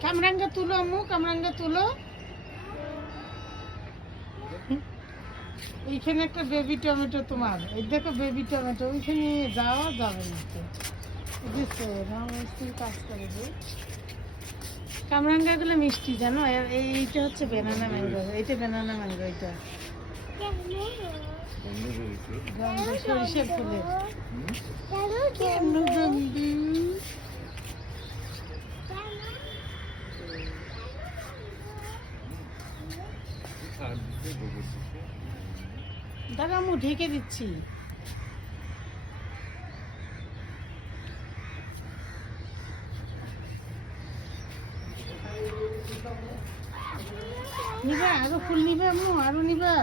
কামরাঙ্গা তুলো আম্মু কামরাঙ্গা তুলো। এইখানে একটা বেবি টমেটো তোমার। এই দেখো বেবি টমেটো ওইখানে যাওয়া যাবে না তো। রামস্ত্রী কাজ করে যে। কামরাঙ্গাগুলো মিষ্টি জানো? এইটা হচ্ছে বেনানা ম্যাঙ্গো এইটা বেনানা ম্যাঙ্গো এটা সরিষার ফুলের কেন গন্ধ দাদা, আমি ঢেকে দিচ্ছি। নিবা, আরও ফুল নিবা আম্মু আরও নিবা।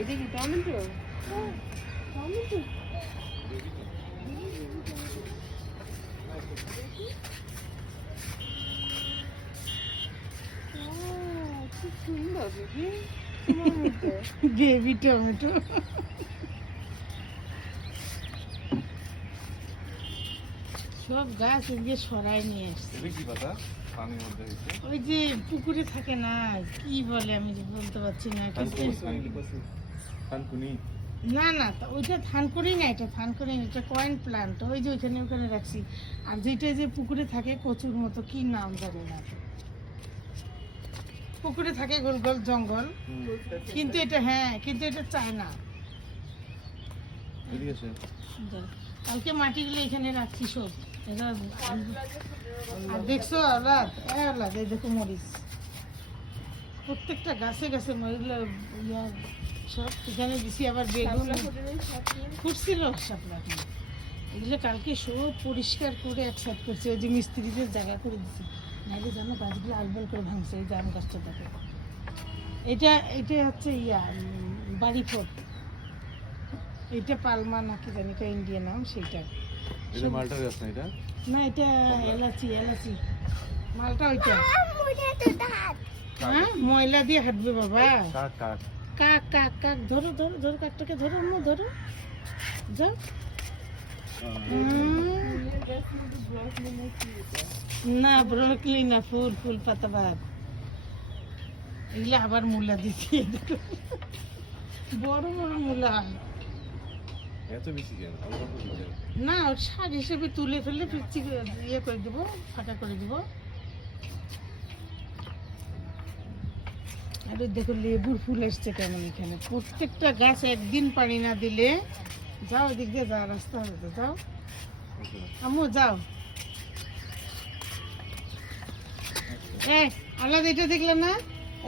এটা কি টমেটো? সুন্দর দিদি বেবি টমেটো। সব গাছ এদিকে সরাই নিয়ে হয়েছে ওই যে পুকুরে থাকে না কি বলে আমি যে বলতে পারছি না কিন্তু না না তা ওইটা ধান করি না এটা ধান করি না এটা কয়েন প্লান্ট ওই যে ওইখানে ওখানে রাখছি। আর যেটা যে পুকুরে থাকে কচুর মতো কি নাম জানি না। পুকুরে থাকে গোল গোল জঙ্গল কিন্তু এটা হ্যাঁ কিন্তু এটা চায় না। কালকে মাটিগুলো এখানে রাখছি সব। আর দেখছ আলাদ আলাদ এই দেখো মরিচ। প্রত্যেকটা গাছে গাছে মরিগুলো ইয়া সব। এখানে দিছি আবার বেগুন। ফুটছিল শাপলা এগুলো কালকে সব পরিষ্কার করে এক সাইড করছে। ওই যে মিস্ত্রিদের জায়গা করে দিছি। নাইলে জানো গাছগুলো আলবাল করে ভাঙছে এই জাম গাছটা দেখো। এটা এটা হচ্ছে ইয়া বাড়ি ফোট এটা পালমা নাকি জানি কা ইন্ডিয়া নাম সেইটা। এটা মালটার গাছ না এটা? না এটা এলাচি এলাচি। মালটা ওইটা। হ্যাঁ ময়লা দিয়ে হাঁটবে বাবা। কাক কাক। কাক ধরো ধরো ধরো কাকটাকে ধরো আম্মু ধরো। যাও। না ব্রকলি না ফুল ফুল পাতা ভাত। এগুলো আবার মূলা দিচ্ছি বড় বড় মূলা। এত বেশি কেন? না শাক হিসেবে তুলে ফেলে ইয়ে করে দেবো ফাঁকা করে দেবো। আর দেখো লেবুর ফুল এসছে কেমন এখানে। প্রত্যেকটা গাছ একদিন পানি না দিলে যাও ওদিক দিয়ে যাও, রাস্তা হবে যাও। আম্মু, যাও। এই আলাদা এটা দেখলে না?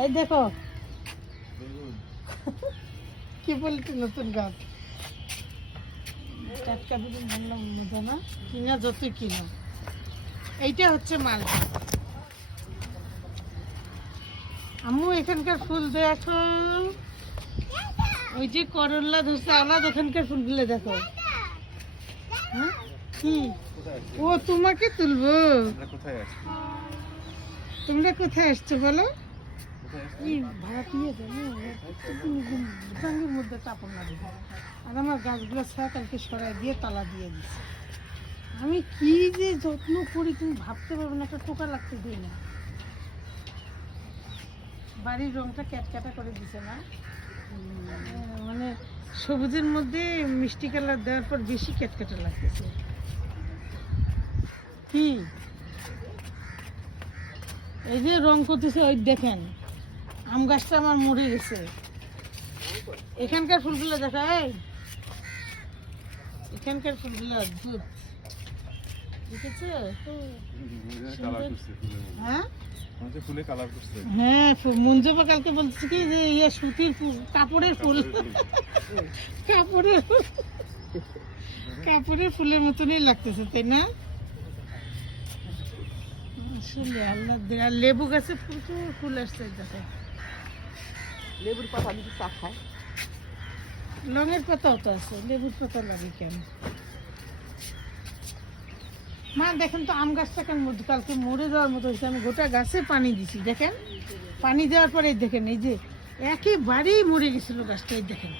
এই দেখো। কি বলতে নতুন গাছ। টাটকা বেগুন ভাবলাম মজা না? কিনা যতই কিনা। এইটা হচ্ছে মালটা আম্মু এখানকার ফুল দেখো। ওই যে করল্লা ধরছে আলাদ ওখানকার ফুলগুলো দেখো। হ্যাঁ? কি? ও তোমাকে তুলবো? তোমরা কোথায় আসছো বলো? কোথায় আছি? এই ভাড়া নিয়ে যাব দোকানের মধ্যে কাপড় লাগে আর আমার গাছগুলো ছাড়া কালকে সরাই দিয়ে তালা দিয়ে দিচ্ছে আমি কি যে যত্ন করি তুমি ভাবতে পারবে না একটা টোকা লাগতে দিই না। বাড়ির রংটা ক্যাটকাটা করে দিছে না? মানে সবুজের মধ্যে মিষ্টি কালার দেওয়ার পর বেশি ক্যাটকাটা লাগতেছে। কি? এই যে রং করতেছে ওই দেখেন আম গাছটা আমার মরে গেছে। এখানকার ফুলগুলো দেখা এই এখানকার ফুলগুলো অদ্ভুত। দেখেছ? হ্যাঁ? হ্যাঁ ফু- কালকে বলছে কি যে ইয়ে সুতির ফুল কাপড়ের ফুল। কাপড়ের কাপড়ের ফুলের মতনই লাগতেছে তাই না? আসলে আল্লাহ দে- লেবু গাছে প্রচুর ফুল আসছে দেখো। লেবুর পাতা আমি চা খাই। লঙের পাতাও তো আছে লেবুর পাতা লাগে কেন? মা দেখেন তো আম গাছটা কেন মধ্যে কালকে মরে যাওয়ার মতো হয়েছে। আমি গোটা গাছে পানি দিছি দেখেন? পানি দেওয়ার পরে দেখেন এই যে একেবারেই মরে গেছিল গাছটা এই দেখেন।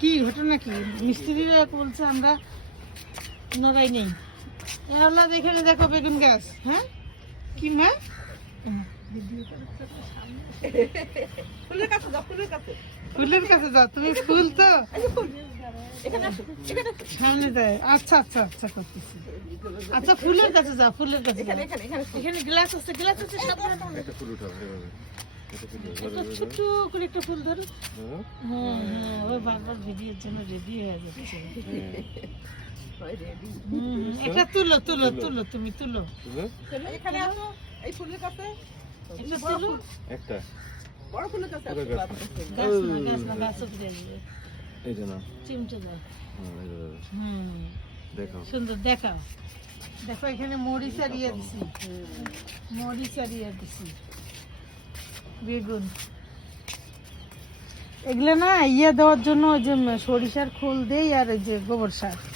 কি ঘটনা কি? মিস্ত্রিরা বলছে আমরা নড়াই নেই। এরা এখানে দেখো বেগুন গাছ হ্যাঁ? কি মা? ভিডিও ফুলের কাছে যাও ফুলের কাছে। ফুলের কাছে যাও তুমি ফুল তো? যে সামনে যায় আচ্ছা আচ্ছা আচ্ছা করতেছি। আচ্ছা ফুলের কাছে যাও ফুলের কাছে এখানে এখানে এখানে এখানে গ্লাস আছে গ্লাস আছে সামনে একটা ফুল উঠাও করে একটা ফুল ধরো। হ্যাঁ? হ্যাঁ হ্যাঁ ওই বারবার ভিডিওর জন্য রেডি হয়ে যাচ্ছে। ওই এটা তুলো তুলো তুলো। তুমি তুলো। তুলো? এখানে আসো এই ফুলের কাছে। এটা তুলো। একটা। বড় ফুলের কাছে গাছ? না গাছ না গাছ উপরে আসবে না চিমটে দাও। এই যে, হুম। দেখাও। সুন্দর দেখাও। দেখো এখানে মরিচ আর ইয়ে দিছি। মরিচ আর ইয়ে দিছি। বেগুন। এগুলো না ইয়ে দেওয়ার জন্য ওই যে সরিষার খোল দেই আর ওই যে গোবর সার।